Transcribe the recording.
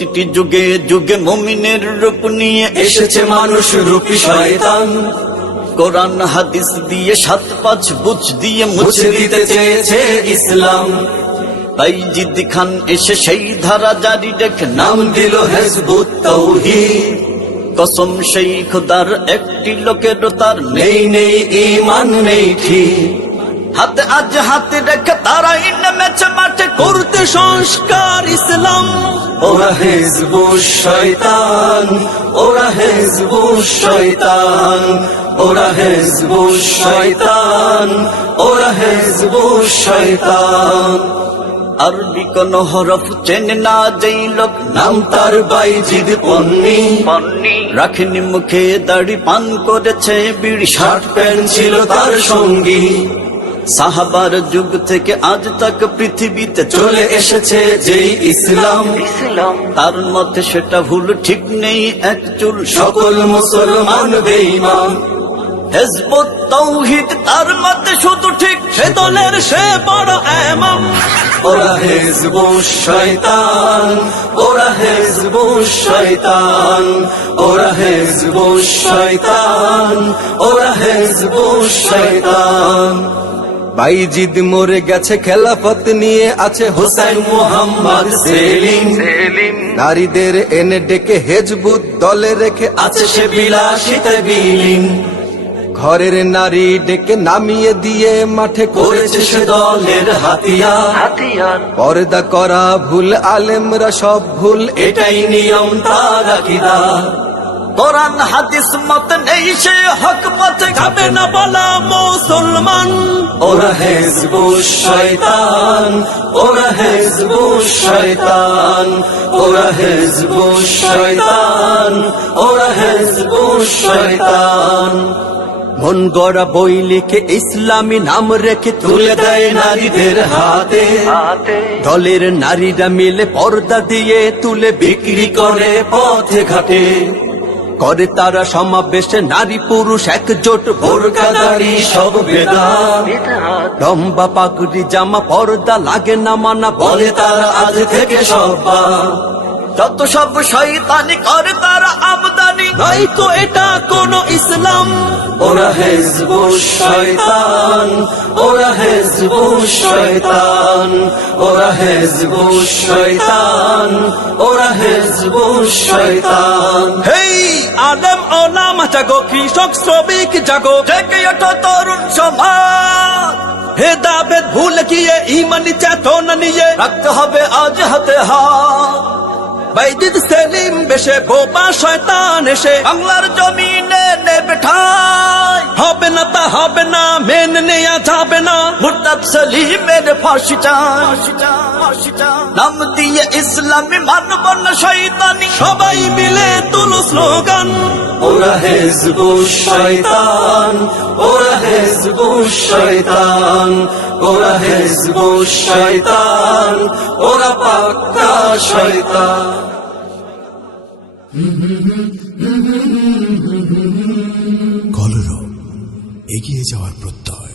প্রতিটি যুগে যুগে মুমিনের রূপ নিয়ে এসেছে মানুষ রূপী শয়তান, কোরআন হাদিস দিয়ে ৭-৫ বুঝ দিয়ে মুছে দিতে চেয়েছে ইসলাম। তাই জিদ খান এসে সেই ধারা জারি রেখে নাম দিল হিজবুত তাওহীদ। কসম সেই খোদার একটি লোকেরও তার নেই নেই ঈমান নেই ঠিক, হাতে আজ হাতে রেখে তারাই নেমেছে মাঠে করতে সংস্কার ইসলাম। ওরা হিজবুশ শয়তান, ওরা হিজবুশ শয়তান, ওরা হিজবুশ শয়তান, ওরা হিজবুশ শয়তান। আরবি কোন হরফ চেনে না যেই লোক নাম তার বাইজিদ পন্নী, রাখেনি মুখে দাড়ি পান করেছে বিড়ি শার্ট প্যান্ট ছিল তার সঙ্গী। সাহাবার যুগ থেকে আজ তাক পৃথিবীতে চলে এসেছে যেই ইসলাম, তার মতে সেটা ভুল ঠিক নেই এক চুল। সকল মুসলমান বেঈমান। হিজবুত তাওহীদ তার মতে শুধু ঠিক, সে দলের সে বড় ইমাম। ওরা হিজবুশ শয়তান, ওরা হিজবুশ শয়তান, ওরা হিজবুশ শয়তান, ওরা হিজবুশ শয়তান। বাইজিদ মরে গেছে, খেলাফত নিয়ে আছে হোসেন মুহাম্মদ সেলিম। নারীদের এনে ডেকে হিজবুত দলে রেখে আছে সে বিলাসিতা বিলীন। ঘরের নারী ডেকে নামিয়ে দিয়ে মাঠে করেছে সে দলের হাতিয়ার। পর্দা করা ভুল, আলেমরা সব ভুল, এটাই নিয়ম তার আকীদা। কোরআন হাদিস মত নেই সে হক পথে যাবে না বলা মুসলমান। ওরা হিজবুশ শয়তান, ওরা হিজবুশ শয়তান, ওরা হিজবুশ শয়তান, ওরা হিজবুশ শয়তান। মন গড়া বই লিখে ইসলামী নাম রেখে তুলে দেয় নারীদের হাতে। দলের নারীরা মিলে পর্দা দিয়ে তুলে বিক্রি করে পথে ঘাটে। করে তারা সমাবেশে নারী পুরুষ একজোট, বোরকা দাড়ি সব বেদাত। লম্বা পাগড়ি জামা পর্দা লাগে না মানা, বলে তারা আজ থেকে সব। যত সব শয়তানি করে তারা আমদানি, নাই তো এটা কোন ইসলাম। ওরা হিজবুশ শয়তান, ওরা হিজবুশ শয়তান, ওরা হিজবুশ শয়তান, ওরা হিজবুশ শয়তান। হেই আলেম ওলামা জাগো, কৃষক শ্রমিক জাগো, জেগে ওঠো তরুণ সমাজ। ভেদাভেদ ভুলে গিয়ে ইমানি চেতনা নিয়ে রাখতে হবে আজ হাতে হাত। বাইজিদ সেলিম বেশে বোবা শয়তান এসে বাংলার জমিনে নেবে ঠাঁই। হবে না তা হবে না, মেনে নেয়া যাবে না। মুরতাদ সেলিমের ফাঁসি চাই, নাম দিয়ে ইসলামী মানব না শয়তানি। সবাই মিলে তুলো স্লোগান, ওরা হিজবুশ শয়তান, ওরা হিজবুশ শয়তান, ওরা হিজবুশ শয়তান, ওরা পাক্কা শয়তান। কলরব, এগিয়ে যাওয়ার প্রত্যয়।